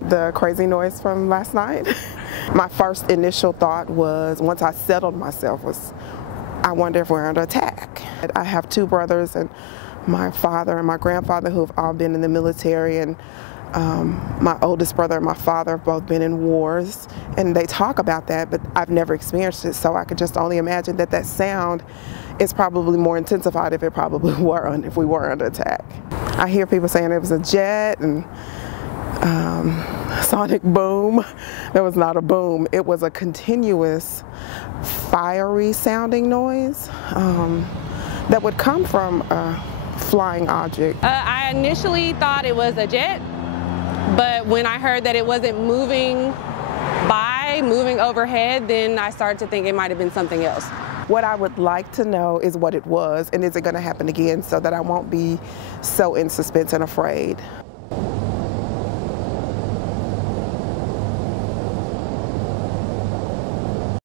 The crazy noise from last night. My first initial thought was, once I settled myself, was I wonder if we're under attack. I have two brothers, and my father and my grandfather who have all been in the military, and my oldest brother and my father have both been in wars, and they talk about that, but I've never experienced it, so I could just only imagine that that sound is probably more intensified if if we were under attack. I hear people saying it was a jet and sonic boom. That was not a boom. It was a continuous fiery sounding noise that would come from a flying object. I initially thought it was a jet, but when I heard that it wasn't moving overhead, then I started to think it might have been something else. What I would like to know is what it was, and is it going to happen again, so that I won't be so in suspense and afraid.